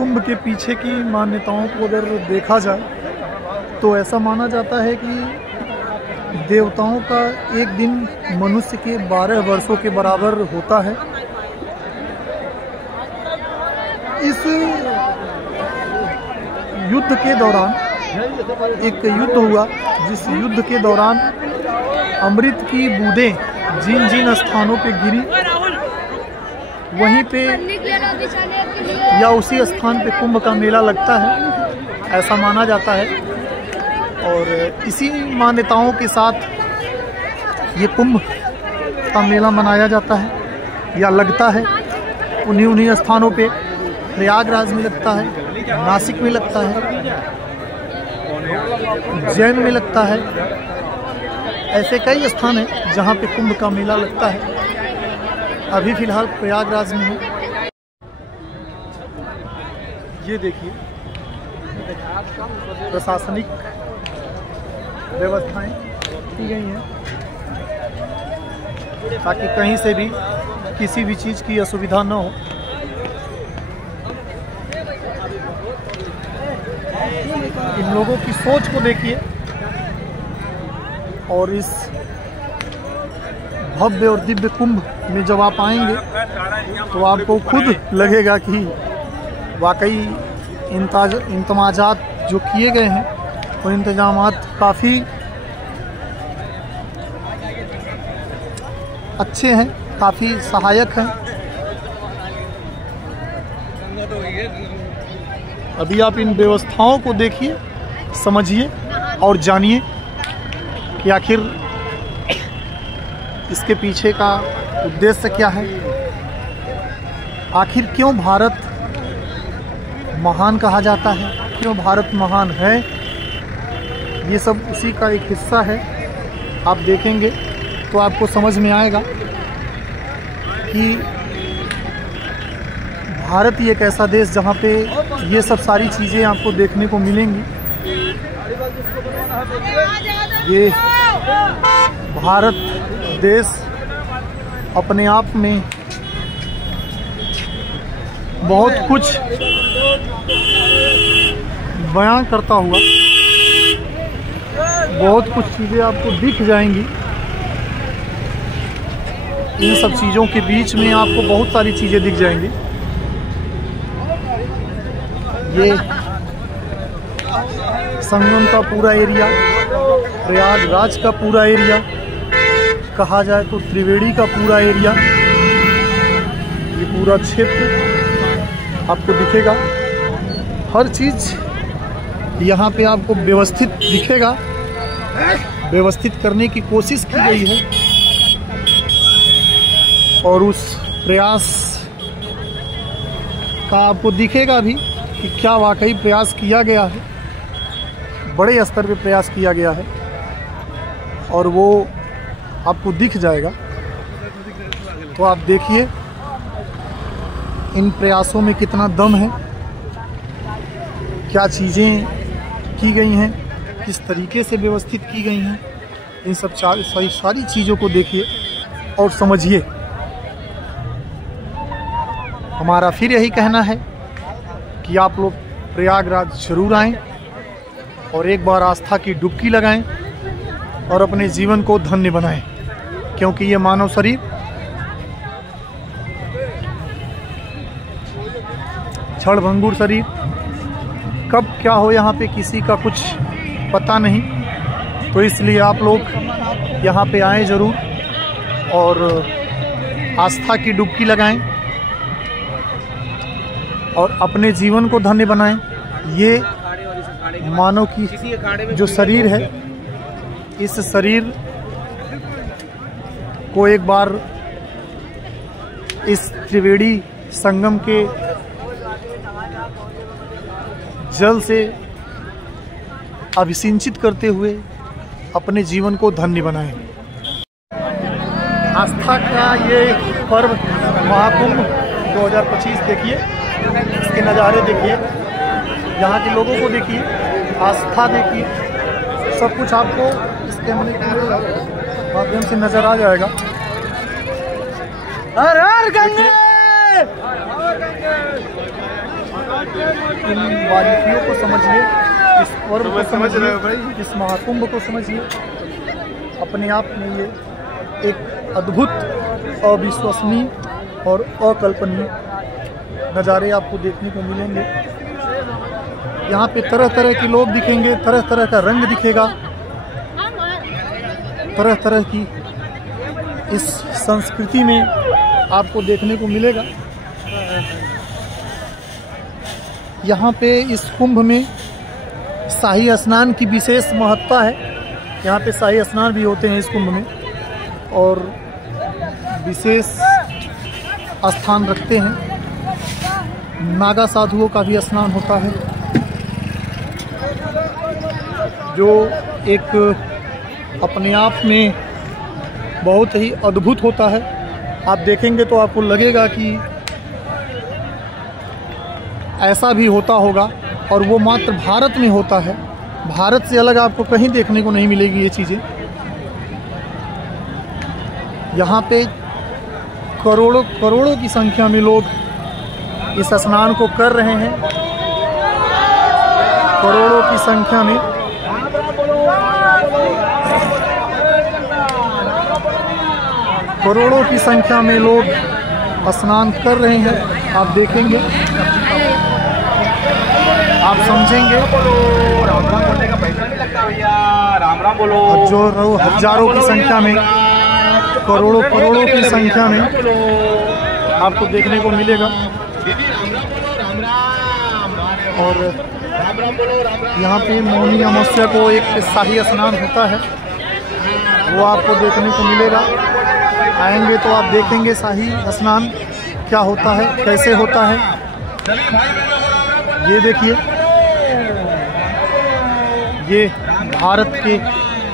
कुंभ के पीछे की मान्यताओं को अगर देखा जाए तो ऐसा माना जाता है कि देवताओं का एक दिन मनुष्य के 12 वर्षों के बराबर होता है। इस युद्ध के दौरान एक युद्ध हुआ, जिस युद्ध के दौरान अमृत की बूंदें जिन जिन स्थानों पे गिरी वहीं पे या उसी स्थान पे कुंभ का मेला लगता है, ऐसा माना जाता है। और इसी मान्यताओं के साथ ये कुंभ का मेला मनाया जाता है या लगता है। उन्हीं स्थानों पे प्रयागराज में लगता है, नासिक में लगता है, जैन में लगता है। ऐसे कई स्थान हैं जहाँ पे कुंभ का मेला लगता है। अभी फिलहाल प्रयागराज में है। ये देखिए प्रशासनिक व्यवस्थाएं की गई हैं ताकि कहीं से भी किसी भी चीज़ की असुविधा न हो। इन लोगों की सोच को देखिए और इस भव्य और दिव्य कुंभ में जब आप आएंगे तो आपको खुद लगेगा कि वाकई इंतजामात जो किए गए हैं वो इंतजामात काफ़ी अच्छे हैं, काफ़ी सहायक हैं। अभी आप इन व्यवस्थाओं को देखिए, समझिए और जानिए कि आखिर इसके पीछे का उद्देश्य क्या है। आखिर क्यों भारत महान कहा जाता है, क्यों भारत महान है, ये सब उसी का एक हिस्सा है। आप देखेंगे तो आपको समझ में आएगा कि भारत ही एक ऐसा देश जहाँ पे ये सब सारी चीज़ें आपको देखने को मिलेंगी। ये भारत देश अपने आप में बहुत कुछ बयां करता हुआ, बहुत कुछ चीज़ें आपको दिख जाएंगी। इन सब चीज़ों के बीच में आपको बहुत सारी चीज़ें दिख जाएंगी। ये संगम का पूरा एरिया, प्रयागराज का पूरा एरिया, कहा जाए तो त्रिवेणी का पूरा एरिया, ये पूरा क्षेत्र आपको दिखेगा। हर चीज़ यहाँ पे आपको व्यवस्थित दिखेगा, व्यवस्थित करने की कोशिश की गई है और उस प्रयास का आपको दिखेगा भी कि क्या वाकई प्रयास किया गया है, बड़े स्तर पे प्रयास किया गया है और वो आपको दिख जाएगा। तो आप देखिए इन प्रयासों में कितना दम है, क्या चीज़ें की गई हैं, किस तरीके से व्यवस्थित की गई हैं। इन सब सारी चीज़ों को देखिए और समझिए। हमारा फिर यही कहना है कि आप लोग प्रयागराज जरूर आएं और एक बार आस्था की डुबकी लगाएं और अपने जीवन को धन्य बनाएं, क्योंकि ये मानव शरीर क्षणभंगुर शरीर, कब क्या हो यहाँ पे किसी का कुछ पता नहीं। तो इसलिए आप लोग यहाँ पे आएं ज़रूर और आस्था की डुबकी लगाएं और अपने जीवन को धन्य बनाएं। ये मानव की जो शरीर है, इस शरीर को एक बार इस त्रिवेणी संगम के जल से अभिसिंचित करते हुए अपने जीवन को धन्य बनाएं। आस्था का ये पर्व महाकुंभ 2025 देखिए, इसके नज़ारे देखिए, यहाँ के लोगों को देखिए, आस्था देखिए, सब कुछ आपको इस कैमरे के माध्यम से नजर आ जाएगा। हर हर गंगे। इन बारीकियों को समझिए, इस पर्व को समझिए, इस महाकुंभ को समझिए। अपने आप में ये एक अद्भुत, अविश्वसनीय और अकल्पनीय नज़ारे आपको देखने को मिलेंगे। यहाँ पे तरह तरह के लोग दिखेंगे, तरह तरह का रंग दिखेगा, तरह तरह की इस संस्कृति में आपको देखने को मिलेगा। यहाँ पे इस कुंभ में शाही स्नान की विशेष महत्ता है। यहाँ पे शाही स्नान भी होते हैं इस कुंभ में और विशेष स्थान रखते हैं। नागा साधुओं का भी स्नान होता है जो एक अपने आप में बहुत ही अद्भुत होता है। आप देखेंगे तो आपको लगेगा कि ऐसा भी होता होगा और वो मात्र भारत में होता है। भारत से अलग आपको कहीं देखने को नहीं मिलेगी ये चीज़ें। यहाँ पे करोड़ों करोड़ों की संख्या में लोग इस स्नान को कर रहे हैं। करोड़ों की संख्या में लोग स्नान कर रहे हैं। आप देखेंगे, आप समझेंगे। जो हजारों की संख्या में, करोड़ों करोड़ों की संख्या में आपको देखने को मिलेगा। और यहाँ पे मौनी अमावस्या को एक शाही स्नान होता है, वो आपको देखने को मिलेगा। आएंगे तो आप देखेंगे शाही स्नान क्या होता है, कैसे होता है। ये देखिए, ये भारत के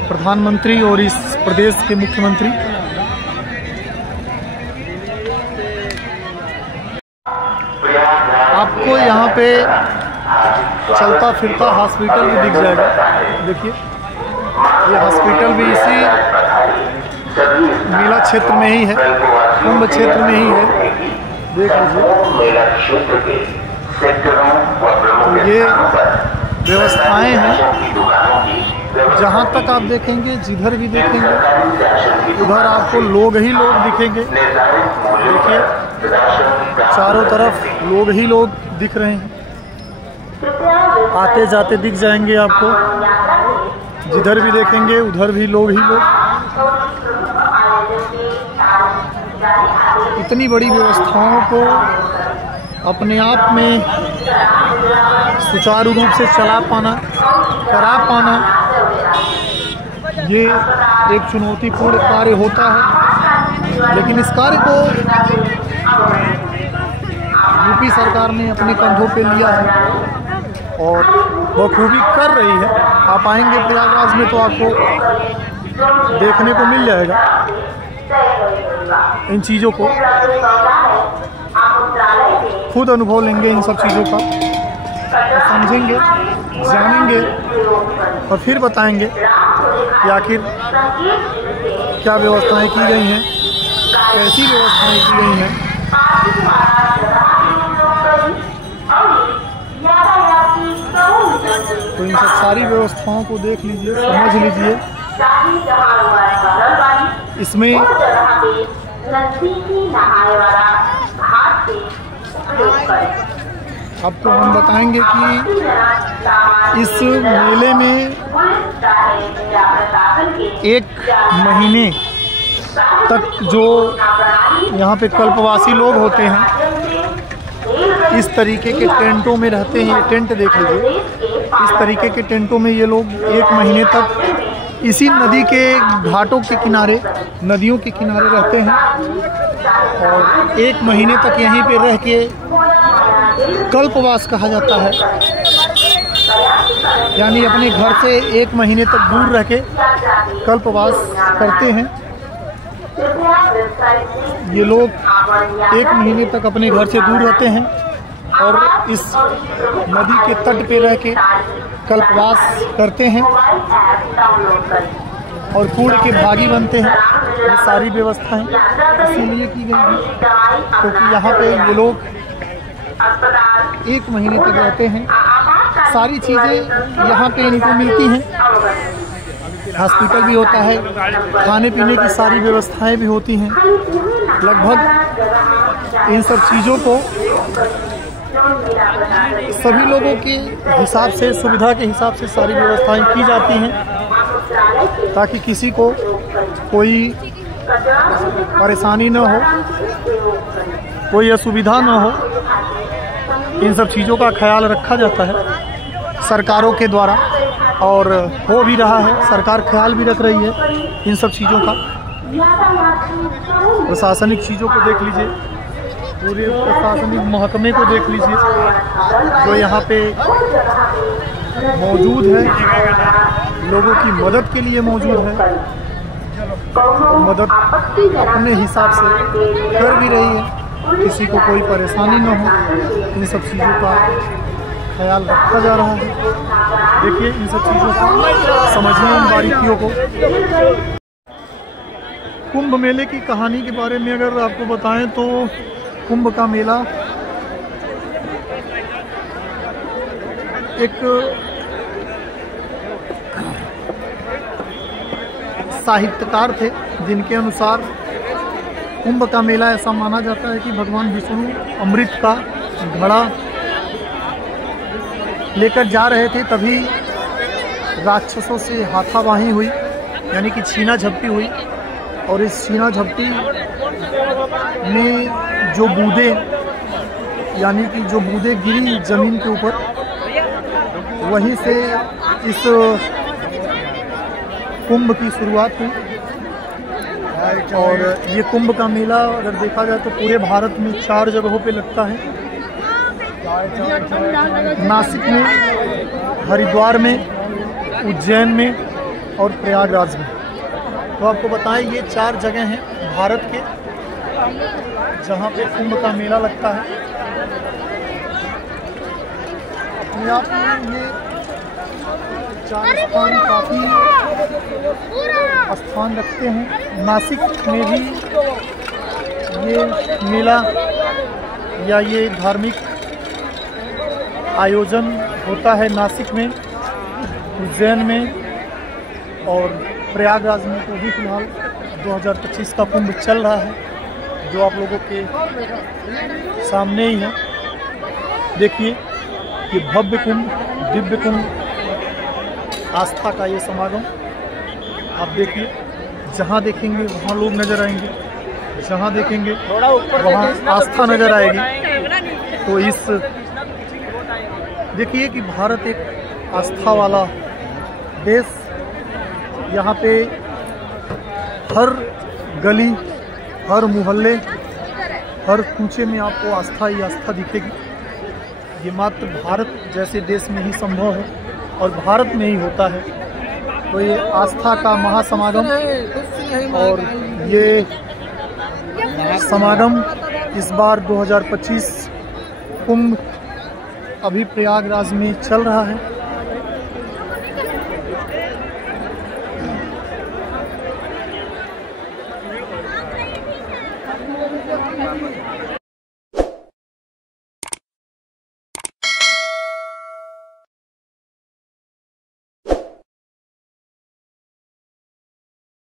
प्रधानमंत्री और इस प्रदेश के मुख्यमंत्री। आपको यहाँ पे चलता फिरता हॉस्पिटल भी दिख जाएगा। देखिए, ये हॉस्पिटल भी इसी मेला क्षेत्र में ही है, कुंभ क्षेत्र में ही है। देख लीजिए, तो ये व्यवस्थाएं हैं। जहाँ तक आप देखेंगे, जिधर भी देखेंगे उधर आपको लोग ही लोग दिखेंगे। देखिए, चारों तरफ लोग ही लोग दिख रहे हैं, आते जाते दिख जाएंगे आपको। जिधर भी देखेंगे उधर भी लोग ही लोग। इतनी बड़ी व्यवस्थाओं को अपने आप में सुचारू रूप से चला पाना, करा पाना, ये एक चुनौतीपूर्ण कार्य होता है। लेकिन इस कार्य को यूपी सरकार ने अपने कंधों पे लिया है और बखूबी कर रही है। आप आएंगे प्रयागराज में तो आपको देखने को मिल जाएगा इन चीज़ों को। खुद अनुभव लेंगे इन सब चीज़ों का, समझेंगे, जानेंगे और फिर बताएंगे कि आखिर क्या व्यवस्थाएं की गई हैं, कैसी व्यवस्थाएं की गई हैं। तो इन सब सारी व्यवस्थाओं को देख लीजिए, समझ लीजिए। इसमें आपको हम बताएंगे कि इस मेले में 1 महीने तक जो यहाँ पे कल्पवासी लोग होते हैं, इस तरीके के टेंटों में रहते हैं। ये टेंट देख लीजिए, इस तरीके के टेंटों में ये लोग 1 महीने तक इसी नदी के घाटों के किनारे, नदियों के किनारे रहते हैं और 1 महीने तक यहीं पे रह के कल्पवास कहा जाता है। यानी अपने घर से 1 महीने तक दूर रह के कल्पवास करते हैं ये लोग। 1 महीने तक अपने घर से दूर रहते हैं और इस नदी के तट पे रह के कल्पवास करते हैं और कूड़ के भागी बनते हैं। ये सारी व्यवस्थाएं इसीलिए की गई हैं क्योंकि यहाँ पे ये लोग 1 महीने तक रहते हैं। सारी चीज़ें यहाँ पे इनको मिलती हैं। हॉस्पिटल भी होता है, खाने पीने की सारी व्यवस्थाएं भी होती हैं। लगभग इन सब चीज़ों को सभी लोगों के हिसाब से, सुविधा के हिसाब से सारी व्यवस्थाएं की जाती हैं ताकि किसी को कोई परेशानी न हो, कोई असुविधा न हो। इन सब चीज़ों का ख्याल रखा जाता है सरकारों के द्वारा, और हो भी रहा है। सरकार ख्याल भी रख रही है इन सब चीज़ों का। प्रशासनिक चीज़ों को देख लीजिए, पूरे प्रशासनिक महकमे को देख लीजिए जो यहाँ पे मौजूद है, लोगों की मदद के लिए मौजूद है, और मदद अपने हिसाब से कर भी रही है। किसी को कोई परेशानी न हो, इन सब चीज़ों का ख्याल रखा जा रहा है। देखिए इन सब चीज़ों को समझिए, इन बारीकियों को। कुंभ मेले की कहानी के बारे में अगर आपको बताएं तो कुंभ का मेला एक साहित्यकार थे जिनके अनुसार कुंभ का मेला ऐसा माना जाता है कि भगवान विष्णु अमृत का घड़ा लेकर जा रहे थे, तभी राक्षसों से हाथापाई हुई, यानी कि छीना झपटी हुई। और इस छीना झपटी में जो बूंदे, यानी कि जो बूंदे गिरी जमीन के ऊपर, वहीं से इस कुंभ की शुरुआत हुई। और ये कुंभ का मेला अगर देखा जाए तो पूरे भारत में 4 जगहों पे लगता है। नासिक में, हरिद्वार में, उज्जैन में और प्रयागराज में। तो आपको बताएं ये 4 जगह हैं भारत के जहाँ पे कुंभ का मेला लगता है। अपने आप में ये 4 स्थान काफ़ी स्थान रखते हैं। नासिक में भी ये मेला या ये धार्मिक आयोजन होता है नासिक में, उज्जैन में और प्रयागराज में। तो भी फिलहाल 2025 का कुंभ चल रहा है जो आप लोगों के सामने ही है। देखिए ये भव्य कुंभ, दिव्य कुंभ, आस्था का ये समागम आप देखिए। जहाँ देखेंगे वहाँ लोग नज़र आएंगे, जहाँ देखेंगे वहाँ आस्था नज़र आएगी। तो इस देखिए कि भारत एक आस्था वाला देश, यहाँ पे हर गली, हर मोहल्ले, हर कूचे में आपको आस्था ही आस्था दिखेगी। ये मात्र भारत जैसे देश में ही संभव है और भारत में ही होता है। तो ये आस्था का महासमागम, और ये समागम इस बार 2025 कुंभ अभी प्रयागराज में चल रहा है।